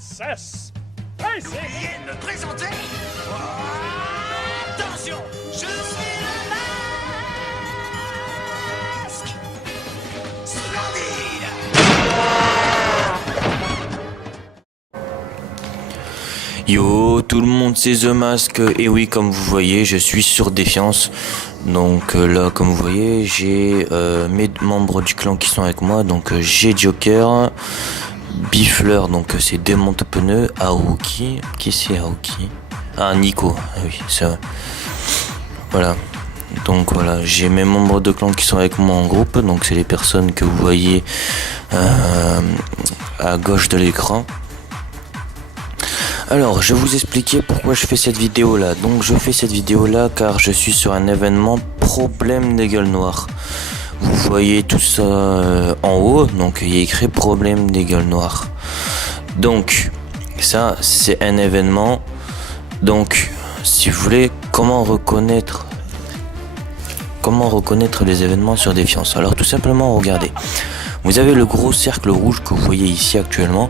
Cesse. Hey, c'est... Veuillez me présenter. Attention, je suis le masque. Splendide. Yo, tout le monde c'est The Mask, et oui, comme vous voyez, je suis sur Défiance. Donc là, comme vous voyez, j'ai mes membres du clan qui sont avec moi. Donc j'ai Joker, Bifleur, donc c'est Démonte-Pneu, Aoki. Qui c'est Aoki? Ah, Nico, ah oui, c'est vrai. Voilà. Donc voilà, j'ai mes membres de clan qui sont avec moi en groupe. Donc c'est les personnes que vous voyez à gauche de l'écran. Alors, je vais vous expliquer pourquoi je fais cette vidéo là. Donc je fais cette vidéo là car je suis sur un événement problème des gueules noires. Vous voyez tout ça en haut, donc il y a écrit problème des gueules noires. Donc ça c'est un événement. Donc si vous voulez, comment reconnaître les événements sur Défiance? Alors tout simplement, regardez. Vous avez le gros cercle rouge que vous voyez ici actuellement.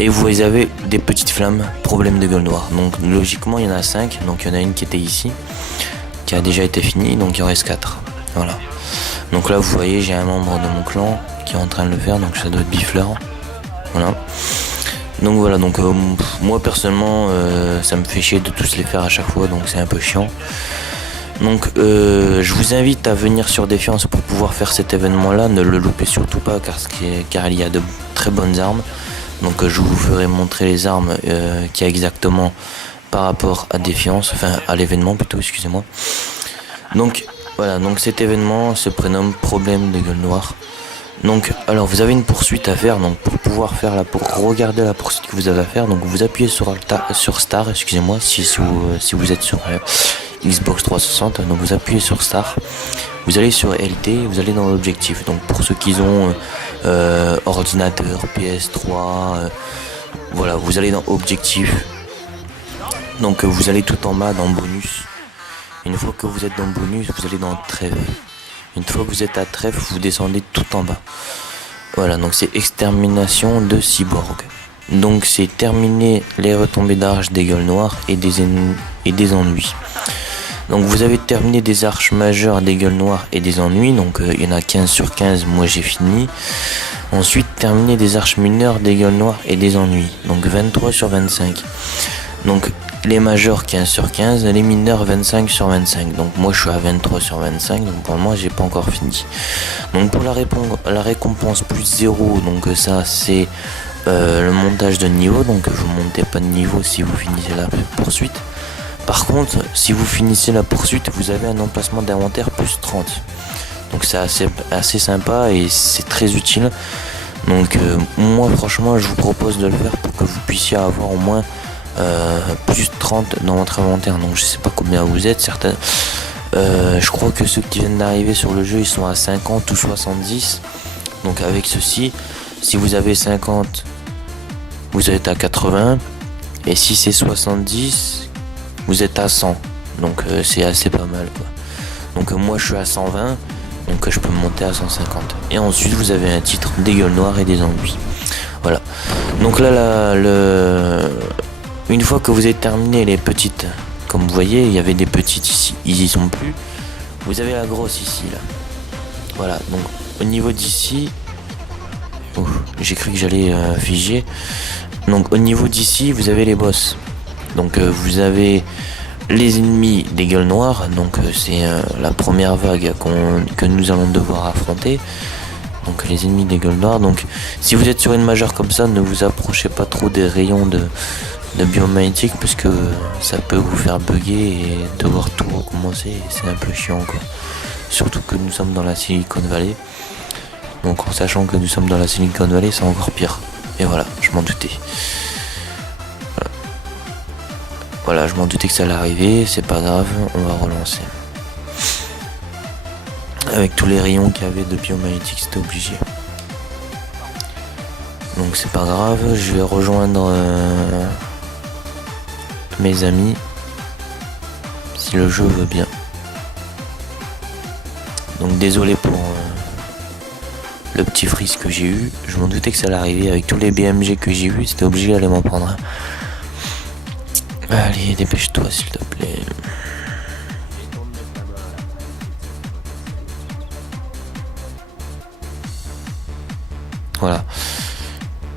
Et vous avez des petites flammes, problème de gueule noire. Donc logiquement il y en a 5, donc il y en a une qui était ici, qui a déjà été finie, donc il en reste 4. Voilà. Donc là vous voyez, j'ai un membre de mon clan qui est en train de le faire, donc ça doit être Bifleur. Voilà. Donc voilà, donc moi personnellement ça me fait chier de tous les faire à chaque fois, donc c'est un peu chiant. Donc je vous invite à venir sur Défiance pour pouvoir faire cet événement là, ne le loupez surtout pas car il y a de très bonnes armes. Donc je vous ferai montrer les armes qu'il y a exactement par rapport à Défiance, enfin à l'événement plutôt, excusez-moi. Donc voilà, donc cet événement se prénomme problème de gueule noire. Donc alors vous avez une poursuite à faire, donc pour pouvoir faire pour regarder la poursuite que vous avez à faire, donc vous appuyez sur Star, excusez-moi, si vous êtes sur Xbox 360, donc vous appuyez sur Star, vous allez sur LT, vous allez dans l'objectif. Donc pour ceux qui ont ordinateur, PS3, voilà, vous allez dans objectif. Donc vous allez tout en bas dans bonus. Une fois que vous êtes dans bonus, vous allez dans trêve. Une fois que vous êtes à trêve, vous descendez tout en bas. Voilà, donc c'est extermination de cyborg. Donc c'est terminer les retombées d'arches des gueules noires et des ennuis. Donc vous avez terminé des arches majeures des gueules noires et des ennuis, donc il y en a 15 sur 15, moi j'ai fini. Ensuite terminer des arches mineures des gueules noires et des ennuis, donc 23 sur 25. Donc les majeurs 15 sur 15, les mineurs 25 sur 25. Donc moi je suis à 23 sur 25, donc pour moi j'ai pas encore fini. Donc pour la récompense plus 0, donc ça c'est le montage de niveau, donc vous montez pas de niveau si vous finissez la poursuite. Par contre, si vous finissez la poursuite, vous avez un emplacement d'inventaire plus 30. Donc c'est assez sympa et c'est très utile. Donc moi franchement je vous propose de le faire pour que vous puissiez avoir au moins plus 30 dans votre inventaire. Donc je sais pas combien vous êtes, certains. Je crois que ceux qui viennent d'arriver sur le jeu, ils sont à 50 ou 70. Donc avec ceci, si vous avez 50, vous êtes à 80. Et si c'est 70, vous êtes à 100, donc c'est assez pas mal quoi. Donc moi je suis à 120, donc je peux monter à 150. Et ensuite vous avez un titre des gueules noires et des ennuis. Voilà. Donc là une fois que vous avez terminé les petites, comme vous voyez, il y avait des petites ici, ils y sont plus. Vous avez la grosse ici là. Voilà. Donc au niveau d'ici, j'ai cru que j'allais figer. Donc au niveau d'ici, vous avez les boss. Donc vous avez les ennemis des gueules noires, donc c'est la première vague que nous allons devoir affronter. Donc les ennemis des gueules noires. Donc si vous êtes sur une majeure comme ça, ne vous approchez pas trop des rayons de biomagnétique parce que ça peut vous faire bugger et devoir tout recommencer. C'est un peu chiant quoi. Surtout que nous sommes dans la Silicon Valley. Donc en sachant que nous sommes dans la Silicon Valley, c'est encore pire. Et voilà, je m'en doutais. Voilà, je m'en doutais que ça allait arriver, c'est pas grave, on va relancer. Avec tous les rayons qu'il y avait de biomagnétique, c'était obligé. Donc c'est pas grave, je vais rejoindre mes amis, si le jeu veut bien. Donc désolé le petit freeze que j'ai eu. Je m'en doutais que ça allait arriver avec tous les BMG que j'ai eu, c'était obligé d'aller m'en prendre un. Allez, dépêche-toi s'il te plaît. Voilà.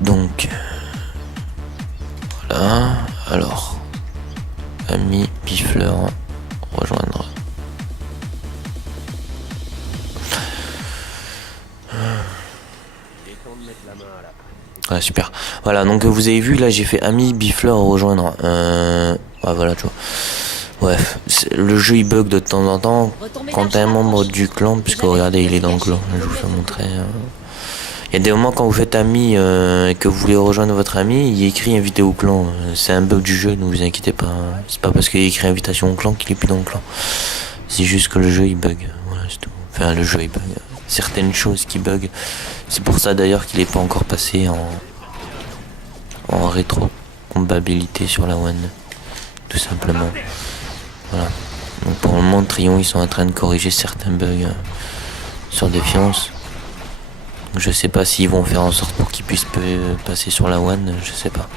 Donc voilà. Alors ami Bifleur rejoindre. Ah, super. Voilà, donc vous avez vu là j'ai fait ami Bifleur rejoindre. Ouais, voilà, tu vois. Bref, le jeu il bug de temps en temps quand t'es un membre du clan, puisque regardez il est dans le clan. Je vous ai montré. Il y a des moments quand vous faites ami et que vous voulez rejoindre votre ami, il écrit invité au clan. C'est un bug du jeu, ne vous inquiétez pas. C'est pas parce qu'il écrit invitation au clan qu'il est plus dans le clan. C'est juste que le jeu il bug. Voilà, c'est tout. Enfin, le jeu il bug. Certaines choses qui bug. C'est pour ça d'ailleurs qu'il n'est pas encore passé en rétrocompatibilité sur la One. Tout simplement. Voilà. Donc pour le moment, Trion ils sont en train de corriger certains bugs sur Défiance. Je sais pas s'ils vont faire en sorte pour qu'ils puissent passer sur la One, je sais pas.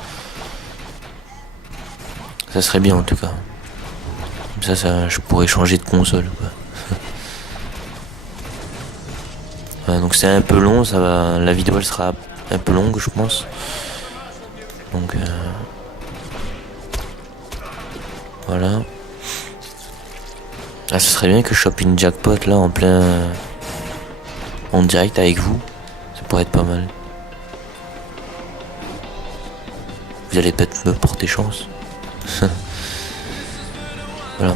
Ça serait bien en tout cas. Comme ça je pourrais changer de console, quoi. Voilà, donc c'est un peu long, ça va. La vidéo elle sera un peu longue je pense. Donc voilà. Ah, ce serait bien que je chope une jackpot là en plein en direct avec vous. Ça pourrait être pas mal. Vous allez peut-être me porter chance. Voilà.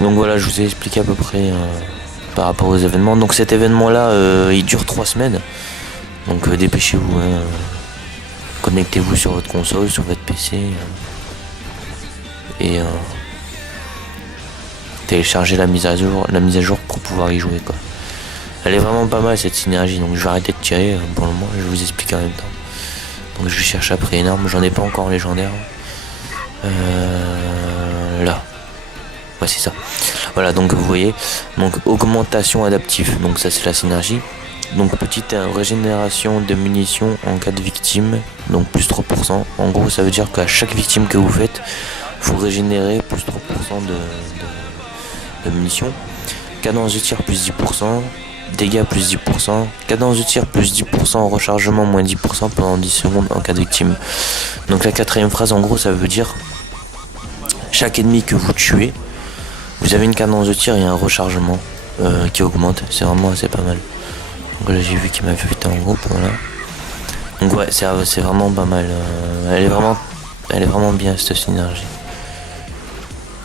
Donc voilà, je vous ai expliqué à peu près par rapport aux événements. Donc cet événement là il dure 3 semaines. Donc dépêchez-vous, hein. Connectez-vous sur votre console, sur votre PC et téléchargez la mise à jour pour pouvoir y jouer, quoi. Elle est vraiment pas mal cette synergie, donc je vais arrêter de tirer pour le moment, je vais vous expliquer en même temps. Donc je cherche après une arme, j'en ai pas encore en légendaire. Là. Ouais, c'est ça. Voilà, donc vous voyez, donc augmentation adaptive, donc ça c'est la synergie. Donc petite régénération de munitions en cas de victime, donc plus 3%. En gros ça veut dire qu'à chaque victime que vous faites, vous régénérez plus 3% de munitions. Cadence de tir plus 10%, dégâts plus 10%, cadence de tir plus 10%, rechargement moins 10% pendant 10 secondes en cas de victime. Donc la quatrième phrase en gros ça veut dire chaque ennemi que vous tuez, vous avez une cadence de tir et un rechargement qui augmente. C'est vraiment assez pas mal. Donc là j'ai vu qu'il m'a fait en groupe, voilà. Donc ouais, c'est vraiment pas mal. Elle est vraiment bien cette synergie.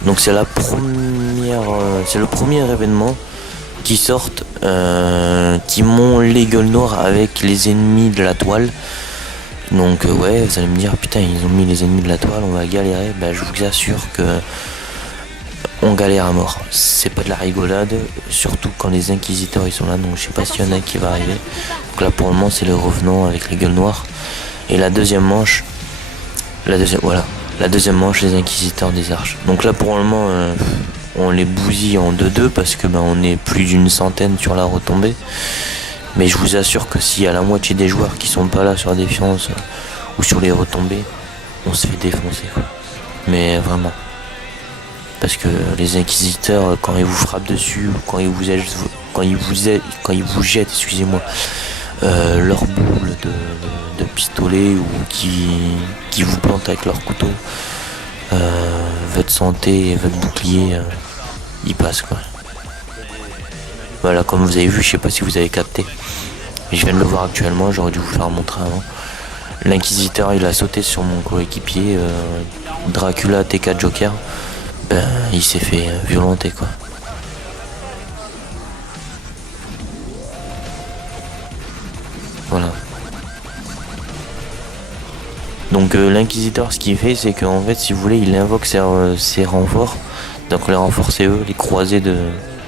Donc c'est la première, c'est le premier événement qui sortent, qui m'ont les gueules noires avec les ennemis de la toile. Donc ouais, vous allez me dire putain ils ont mis les ennemis de la toile, on va galérer. Bah je vous assure que on galère à mort. C'est pas de la rigolade, surtout quand les inquisiteurs ils sont là. Donc je sais pas s'il y en a qui va arriver. Donc là pour le moment c'est le revenant avec les gueules noires. Et la deuxième manche, la deuxième manche les inquisiteurs des arches. Donc là pour le moment on les bousille en 2-2 parce que on est plus d'une centaine sur la retombée. Mais je vous assure que s'il y a la moitié des joueurs qui sont pas là sur la défiance ou sur les retombées, on se fait défoncer, quoi. Mais vraiment. Parce que les inquisiteurs, quand ils vous frappent dessus, ou quand ils vous jettent, excusez-moi, leur boule de pistolet ou qui vous plantent avec leur couteau, votre santé et votre bouclier, ils passent, quoi. Voilà, comme vous avez vu, je sais pas si vous avez capté. Je viens de le voir actuellement, j'aurais dû vous faire montrer avant. L'inquisiteur, il a sauté sur mon coéquipier, Dracula TK Joker. Il s'est fait violenter, quoi. Voilà. Donc l'inquisiteur, ce qu'il fait, c'est qu'en fait, si vous voulez, il invoque ses renforts. Donc les renforts, c'est eux, les croisés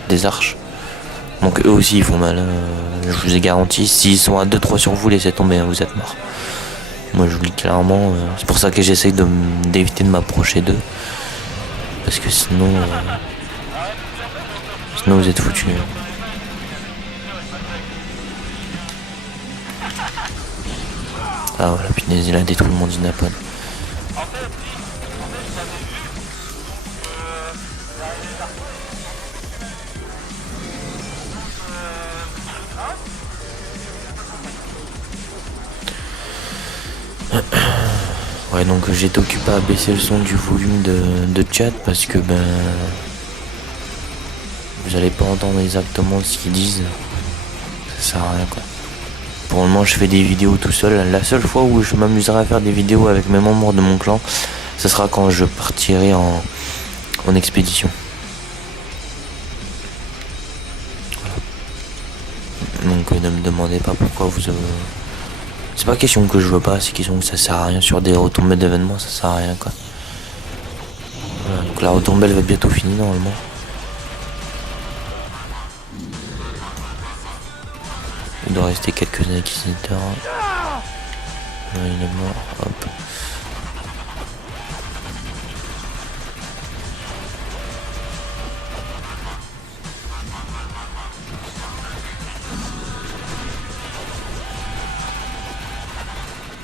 des arches. Donc eux aussi ils font mal, hein. Je vous ai garanti, s'ils sont à 2-3 sur vous, laissez tomber, hein, vous êtes morts. Moi je vous le dis clairement, c'est pour ça que j'essaye d'éviter de m'approcher d'eux. Parce que sinon vous êtes foutus. Ah voilà, punaise, il a détruit mon dynapone. Ouais, donc j'étais occupé à baisser le son du volume de chat parce que ben vous allez pas entendre exactement ce qu'ils disent. Ça sert à rien quoi. Pour le moment je fais des vidéos tout seul. La seule fois où je m'amuserai à faire des vidéos avec mes membres de mon clan, ce sera quand je partirai en expédition. Voilà. Donc ne me demandez pas pourquoi vous... C'est pas question que je veux pas, c'est question que ça sert à rien. Sur des retombées d'événements, ça sert à rien quoi. Voilà, donc la retombée elle va bientôt finir normalement. Il doit rester quelques inquisiteurs. Ouais, il est mort, hop.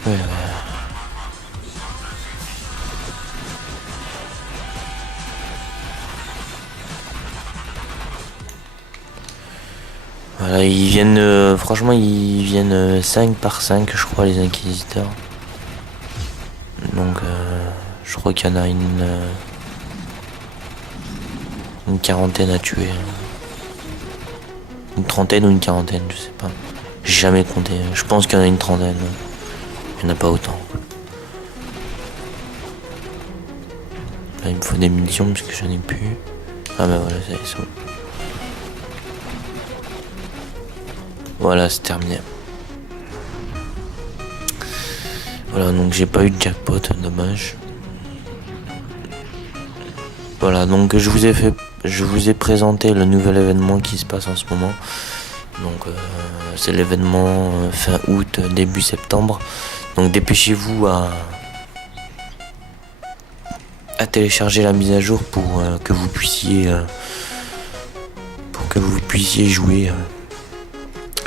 Ouais. Voilà, ils viennent, franchement, ils viennent 5 par 5, je crois, les inquisiteurs. Donc, je crois qu'il y en a une quarantaine à tuer. Une trentaine ou une quarantaine, je sais pas. J'ai jamais compté. Je pense qu'il y en a une trentaine. Il n'y en a pas autant. Là, il me faut des munitions parce que j'en ai plus. Ah bah voilà, ça y est, c'est bon. Voilà, c'est terminé. Voilà, donc j'ai pas eu de jackpot, dommage. Voilà, donc je vous ai présenté le nouvel événement qui se passe en ce moment. Donc c'est l'événement fin août, début septembre. Donc dépêchez-vous à télécharger la mise à jour pour que vous puissiez jouer.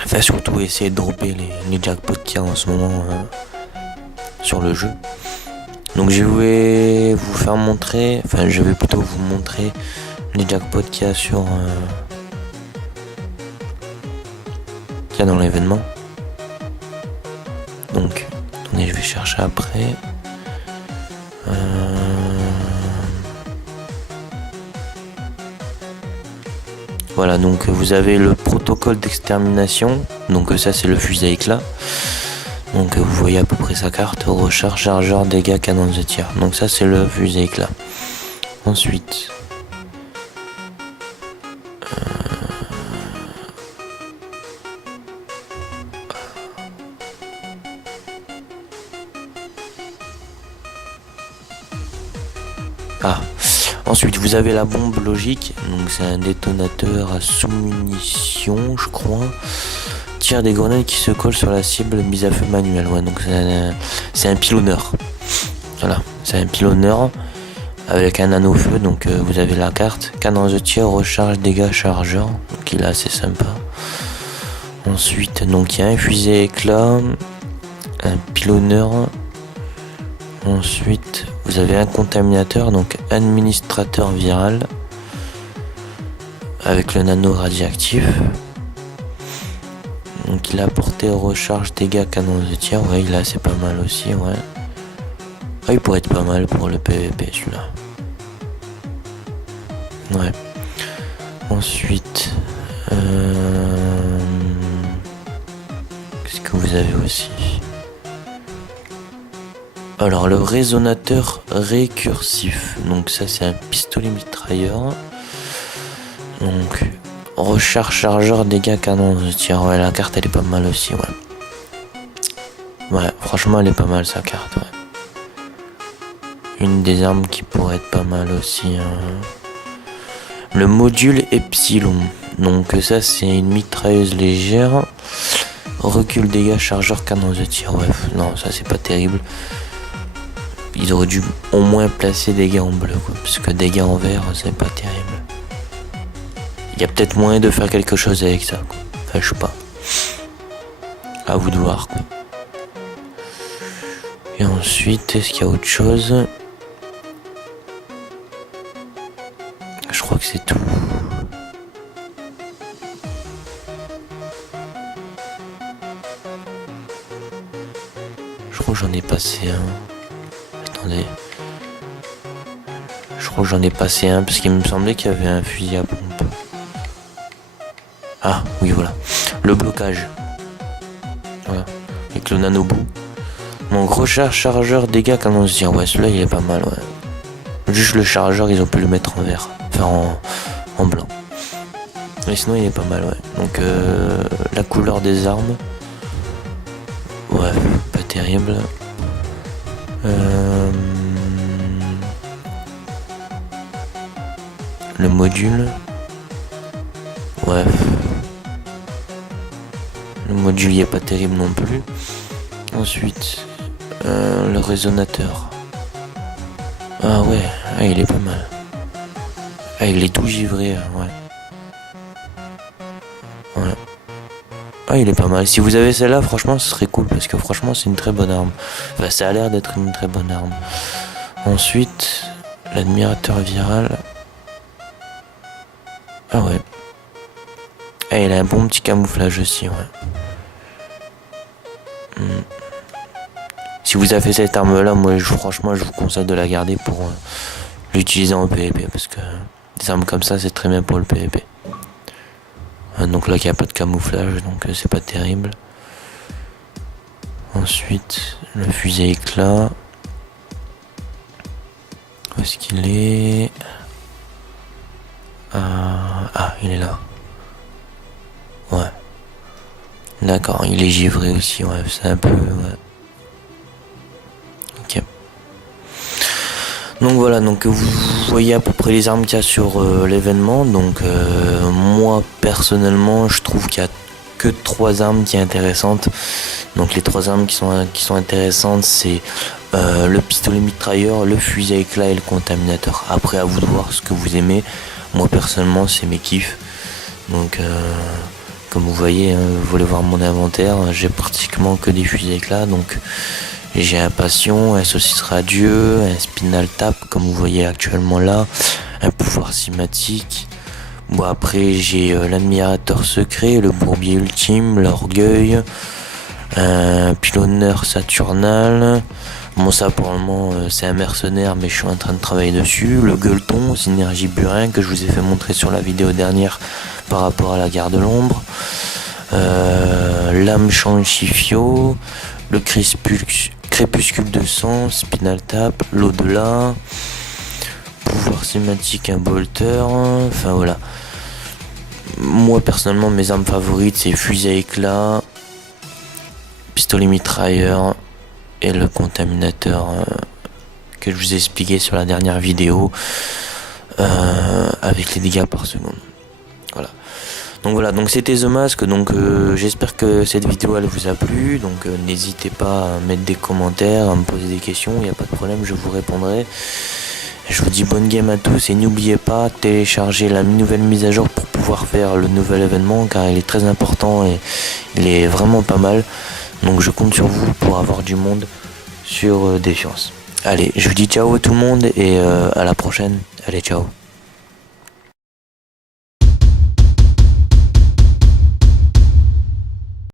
Enfin surtout essayer de dropper les jackpots qu'il y a en ce moment sur le jeu. Donc je vais vous faire montrer, enfin je vais plutôt vous montrer les jackpots qu'il y a qu'il y a dans l'événement. Donc attendez, je vais chercher après. Voilà, donc vous avez le protocole d'extermination. Donc ça c'est le fusil à éclat. Donc vous voyez à peu près sa carte. Recharge, chargeur, dégâts, canon de tir. Donc ça c'est le fusil à éclat. Ensuite, ensuite vous avez la bombe logique. Donc c'est un détonateur à sous-munitions, je crois. Tire des grenades qui se collent sur la cible, mise à feu manuelle. Ouais, donc c'est un pilonneur. Voilà, c'est un pilonneur avec un anneau-feu. Donc vous avez la carte. Canon de tir, recharge, dégâts, chargeur. Donc il est assez sympa. Ensuite, donc il y a un fusil à éclat, un pilonneur. Ensuite, vous avez un contaminateur, donc administrateur viral avec le nano radioactif. Donc il a portée, recharge, dégâts, canon de tir. Ouais, il a c'est pas mal aussi, ouais. Ah, il pourrait être pas mal pour le PVP celui-là. Ouais. Ensuite, qu'est-ce que vous avez aussi? Alors le résonateur récursif. Donc ça c'est un pistolet mitrailleur. Donc recharge, chargeur, dégâts, canon de tir. Ouais, la carte elle est pas mal aussi, ouais. Ouais, franchement elle est pas mal sa carte, ouais. Une des armes qui pourrait être pas mal aussi. Le module Epsilon. Donc ça c'est une mitrailleuse légère. Recul, dégâts, chargeur, canon de tir. Ouais, non ça c'est pas terrible. Ils auraient dû au moins placer dégâts en bleu, quoi, parce que dégâts en vert c'est pas terrible. Il y a peut-être moyen de faire quelque chose avec ça, quoi. Enfin je sais pas. À vous de voir, quoi. Et ensuite, est-ce qu'il y a autre chose? Je crois que c'est tout. Je crois que j'en ai passé un. Attendez. Je crois que j'en ai passé un parce qu'il me semblait qu'il y avait un fusil à pompe. Ah, oui, voilà. Le blocage. Voilà. Avec le nanobout. Mon gros chargeur dégâts canon se dire, ouais, celui-là il est pas mal, ouais. Juste le chargeur, ils ont pu le mettre en vert. Enfin, en blanc. Mais sinon, il est pas mal, ouais. Donc, la couleur des armes. Ouais, pas terrible. Le module. Ouais. Le module il est pas terrible non plus. Ensuite, le résonateur. Ah ouais, ah, il est pas mal. Ah, il est tout givré, ouais. Voilà. Ah, il est pas mal. Si vous avez celle-là, franchement, ce serait cool parce que franchement, c'est une très bonne arme. Enfin, ça a l'air d'être une très bonne arme. Ensuite, l'admirateur viral. Ah ouais. Ah, il a un bon petit camouflage aussi, ouais. Si vous avez cette arme-là, moi, franchement, je vous conseille de la garder pour l'utiliser en PvP parce que des armes comme ça, c'est très bien pour le PvP. Donc là, il n'y a pas de camouflage, donc c'est pas terrible. Ensuite, le fusil à éclat. Où est-ce qu'il est? Ah, il est là. Ouais. D'accord, il est givré aussi, ouais, c'est un peu... Ouais. Ok. Donc voilà, donc vous voyez à peu près les armes qu'il y a sur l'événement. Donc moi personnellement je trouve qu'il y a que 3 armes qui sont intéressantes. Donc les 3 armes qui sont intéressantes, c'est le pistolet mitrailleur, le fusil à éclat et le contaminateur. Après, à vous de voir ce que vous aimez. Moi personnellement c'est mes kiffs. Donc comme vous voyez, vous voulez voir mon inventaire, j'ai pratiquement que des fusils à éclat. Donc j'ai un passion, un saucisse radieux, un spinal tap comme vous voyez actuellement là, un pouvoir cinématique. Bon, après j'ai l'admirateur secret, le bourbier ultime, l'orgueil, un pilonneur saturnal. Bon, ça pour le moment c'est un mercenaire, mais je suis en train de travailler dessus. Le gueuleton, synergie burin que je vous ai fait montrer sur la vidéo dernière par rapport à la guerre de l'ombre. L'âme chifio, le crépuscule de sang, spinal tap, l'au-delà, pouvoir cinématique, un bolter. Enfin voilà. Moi personnellement mes armes favorites c'est fusil à éclat, pistolet mitrailleur et le contaminateur que je vous ai expliqué sur la dernière vidéo avec les dégâts par seconde. Voilà. Donc voilà, donc c'était The Mask, donc j'espère que cette vidéo elle vous a plu, donc n'hésitez pas à mettre des commentaires, à me poser des questions, il n'y a pas de problème, je vous répondrai. Je vous dis bonne game à tous et n'oubliez pas télécharger la nouvelle mise à jour pour pouvoir faire le nouvel événement car il est très important et il est vraiment pas mal. Donc je compte sur vous pour avoir du monde sur Défiance. Allez, je vous dis ciao tout le monde et à la prochaine. Allez, ciao.